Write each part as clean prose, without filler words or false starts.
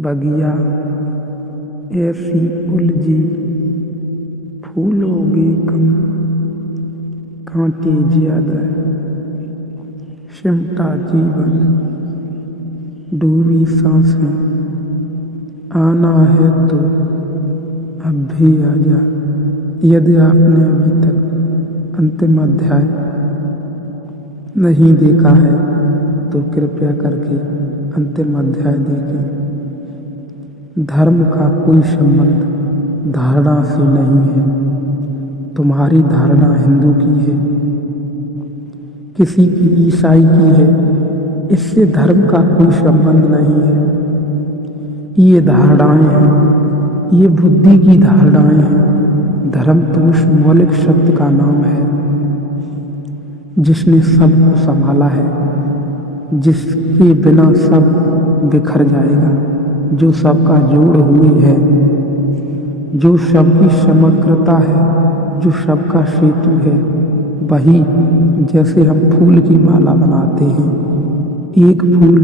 बगिया ऐसी उलझी फूलोगे कम, कांटे ज्यादा सिमटा जीवन, डूबी सांसें, आना है तो अब भी आजा। यदि आपने अभी तक अंतिम अध्याय नहीं देखा है तो कृपया करके अंतिम अध्याय देखें। धर्म का कोई संबंध धारणा से नहीं है। तुम्हारी धारणा हिंदू की है, किसी की ईसाई की है, इससे धर्म का कोई संबंध नहीं है। ये धारणाएं हैं, ये बुद्धि की धारणाएं हैं। धर्म तो उस मौलिक शब्द का नाम है जिसने सबको संभाला है, जिसके बिना सब बिखर जाएगा, जो सबका जोड़ हुई है, जो सबकी समग्रता है, जो सबका सेतु है। वही जैसे हम फूल की माला बनाते हैं, एक फूल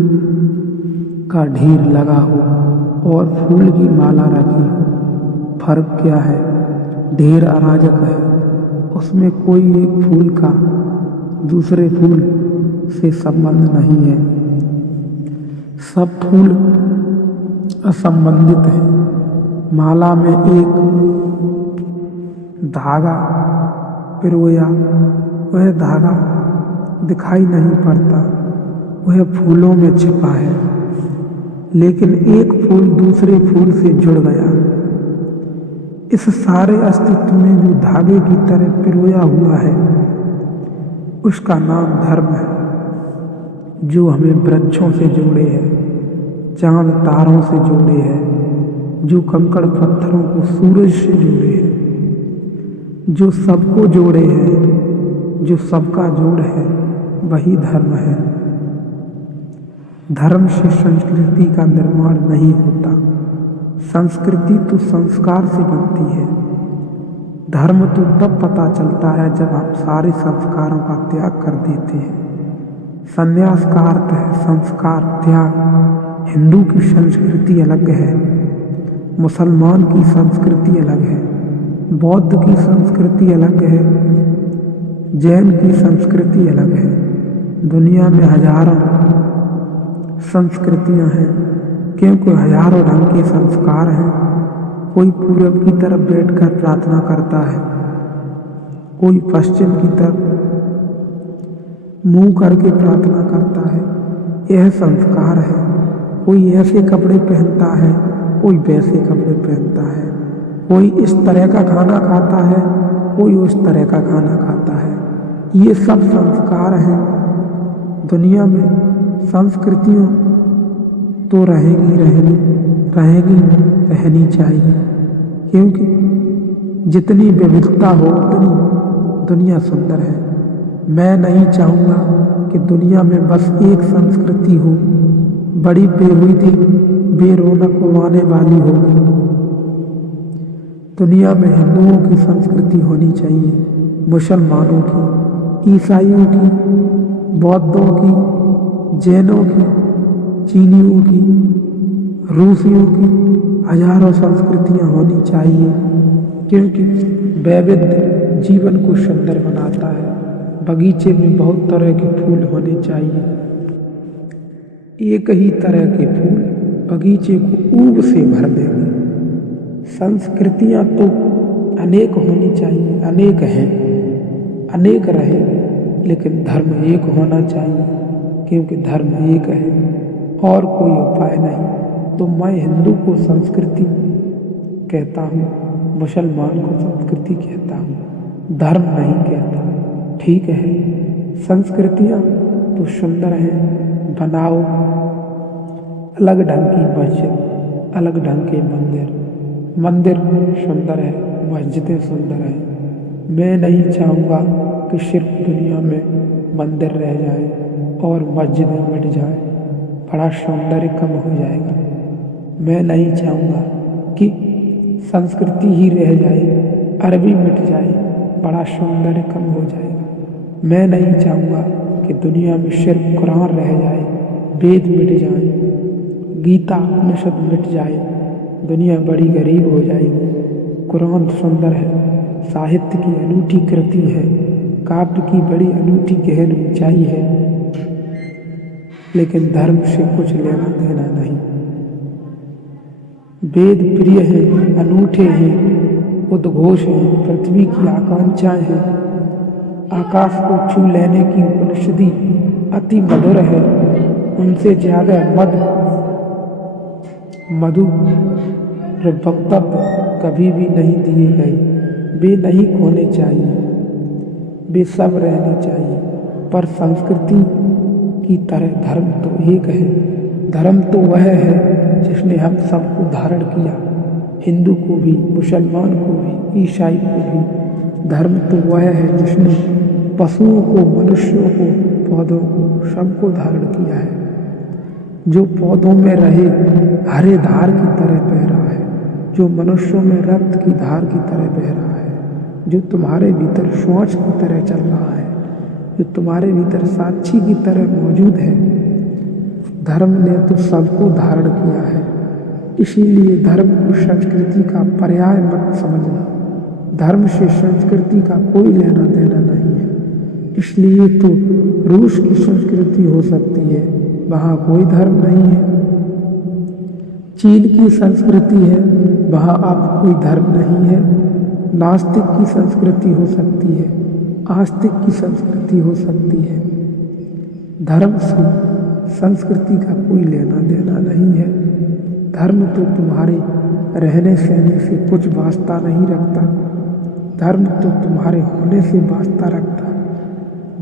का ढेर लगा हो और फूल की माला रखी हो, फर्क क्या है? ढेर अराजक है, उसमें कोई एक फूल का दूसरे फूल से संबंध नहीं है। सब फूल असंबंधित है। माला में एक धागा पिरोया, वह धागा दिखाई नहीं पड़ता, वह फूलों में छिपा है, लेकिन एक फूल दूसरे फूल से जुड़ गया। इस सारे अस्तित्व में जो धागे की तरह पिरोया हुआ है उसका नाम धर्म है, जो हमें वृक्षों से जोड़े है, चांद तारों से जोड़े है, जो कंकड़ पत्थरों को सूरज से जोड़े है, जो सबको जोड़े है, जो सबका जोड़ है, वही धर्म है। धर्म से संस्कृति का निर्माण नहीं होता, संस्कृति तो संस्कार से बनती है। धर्म तो तब पता चलता है जब आप सारे संस्कारों का त्याग कर देते हैं। संन्यास का अर्थ है संस्कार त्याग। हिंदू की संस्कृति अलग है, मुसलमान की संस्कृति अलग है, बौद्ध की संस्कृति अलग है, जैन की संस्कृति अलग है। दुनिया में हजारों संस्कृतियां हैं, क्योंकि हजारों ढंग के संस्कार हैं। कोई पूरब की तरफ बैठकर प्रार्थना करता है, कोई पश्चिम की तरफ मुंह करके प्रार्थना करता है, यह संस्कार है। कोई ऐसे कपड़े पहनता है, कोई वैसे कपड़े पहनता है, कोई इस तरह का खाना खाता है, कोई उस तरह का खाना खाता है। ये सब संस्कार हैं। दुनिया में संस्कृतियों तो रहनी चाहिए, क्योंकि जितनी विविधता हो उतनी दुनिया सुंदर है। मैं नहीं चाहूँगा कि दुनिया में बस एक संस्कृति हो, बड़ी बेहुदी बेरौनक आने वाली होगी। दुनिया में हिंदुओं की संस्कृति होनी चाहिए, मुसलमानों की, ईसाइयों की, बौद्धों की, जैनों की, चीनियों की, रूसियों की, हजारों संस्कृतियां होनी चाहिए, क्योंकि वैविध्य जीवन को सुंदर बनाता है। बगीचे में बहुत तरह के फूल होने चाहिए। एक ही तरह के फूल बगीचे को ऊब से भर देंगे। संस्कृतियां तो अनेक होनी चाहिए, अनेक हैं, अनेक रहेंगे, लेकिन धर्म एक होना चाहिए, क्योंकि धर्म एक है और कोई उपाय नहीं। तो मैं हिंदू को संस्कृति कहता हूँ, मुसलमान को संस्कृति कहता हूँ, धर्म नहीं कहता। ठीक है, संस्कृतियाँ तो सुंदर हैं, बनाओ अलग ढंग की मस्जिद, अलग ढंग के मंदिर सुंदर है, मस्जिदें सुंदर हैं। मैं नहीं चाहूँगा कि सिर्फ दुनिया में मंदिर रह जाए और मस्जिदें मिट जाए, बड़ा सौंदर्य कम हो जाएगा। मैं नहीं चाहूँगा कि संस्कृति ही रह जाए, अरबी मिट जाए, बड़ा सौंदर्य कम हो जाएगा। मैं नहीं चाहूँगा कि दुनिया में सिर्फ कुरान रह जाए, वेद मिट जाए, गीता उपनिषद मिट जाए, दुनिया बड़ी गरीब हो जाएगी। कुरान सुंदर है, साहित्य की अनूठी कृति है, काव्य की बड़ी अनूठी गहन ऊंचाई है, लेकिन धर्म से कुछ लेना देना नहीं। वेद प्रिय हैं, अनूठे हैं, उद्घोष हैं, पृथ्वी की आकांक्षाएं हैं, आकाश को छू लेने की उपनिषदि अति मधुर है, उनसे ज्यादा मधुर वक्तव्य कभी भी नहीं दिए गए। वे नहीं खोने चाहिए, वे सब रहने चाहिए, पर संस्कृति की तरह धर्म तो एक है। धर्म तो वह है जिसने हम सबको धारण किया, हिंदू को भी, मुसलमान को भी, ईसाई को भी। धर्म तो वह है जिसने पशुओं को, मनुष्यों को, पौधों को, सबको धारण किया है। जो पौधों में रहे हरे धार की तरह बह रहा है, जो मनुष्यों में रक्त की धार की तरह बह रहा है, जो तुम्हारे भीतर श्वास की तरह चल रहा है, जो तुम्हारे भीतर साक्षी की तरह मौजूद है। धर्म ने तो सबको धारण किया है। इसीलिए धर्म को संस्कृति का पर्याय मत समझना। धर्म से संस्कृति का कोई लेना देना नहीं है। इसलिए तो रूस की संस्कृति हो सकती है, वहाँ कोई धर्म नहीं है। चीन की संस्कृति है, वहाँ अब कोई धर्म नहीं है। नास्तिक की संस्कृति हो सकती है, आस्तिक की संस्कृति हो सकती है। धर्म से संस्कृति का कोई लेना देना नहीं है। धर्म तो तुम्हारे रहने सहने से कुछ वास्ता नहीं रखता, धर्म तो तुम्हारे होने से वास्ता रखता।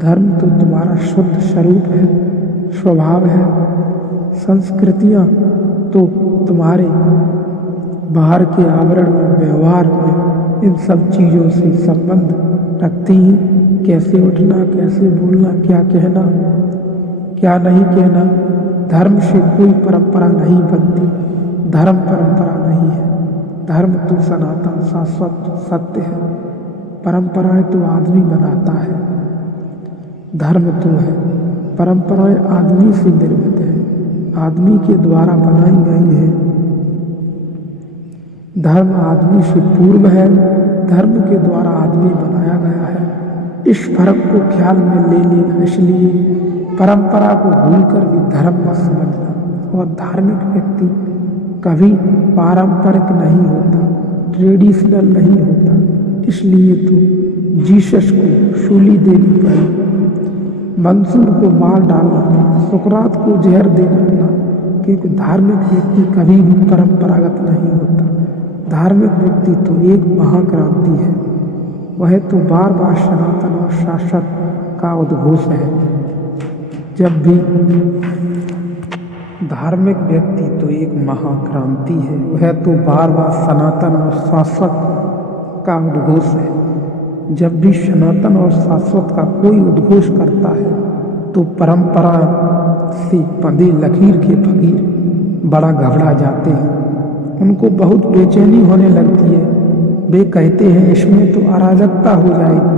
धर्म तो तुम्हारा शुद्ध स्वरूप है, स्वभाव है। संस्कृतियाँ तो तुम्हारे बाहर के आवरण में, व्यवहार में, इन सब चीज़ों से संबंध रखती हैं। कैसे उठना, कैसे बोलना, क्या कहना, क्या नहीं कहना। धर्म से कोई परंपरा नहीं बनती, धर्म परंपरा नहीं है। धर्म तो सनातन शाश्वत सत्य है, परंपराएं तो आदमी बनाता है। धर्म तो है, परंपराएं आदमी से निर्मित है, आदमी के द्वारा बनाई गई है। धर्म आदमी से पूर्व है, धर्म के द्वारा आदमी बनाया गया है। इस फर्क को ख्याल में ले लेना। इसलिए परंपरा को भूलकर भी धर्म मत समझना। और धार्मिक व्यक्ति कभी पारंपरिक नहीं होता, ट्रेडिशनल नहीं होता। इसलिए तो जीसस को सूली देनी पड़ी, मंसूर को मार डालना पड़ा, सुकरात को जहर देना पड़ा, क्योंकि धार्मिक व्यक्ति कभी भी परंपरागत नहीं होता। धार्मिक व्यक्ति तो एक महाक्रांति है, वह तो बार बार सनातन और शाश्वत का उद्घोष है। जब भी धार्मिक व्यक्ति तो एक महाक्रांति है, वह तो बार बार सनातन और शाश्वत का उद्घोष है। जब भी सनातन और शाश्वत का कोई उद्घोष करता है तो परंपरा से बंधे लकीर के फकीर बड़ा घबरा जाते हैं, उनको बहुत बेचैनी होने लगती है। वे कहते हैं इसमें तो अराजकता हो जाएगी,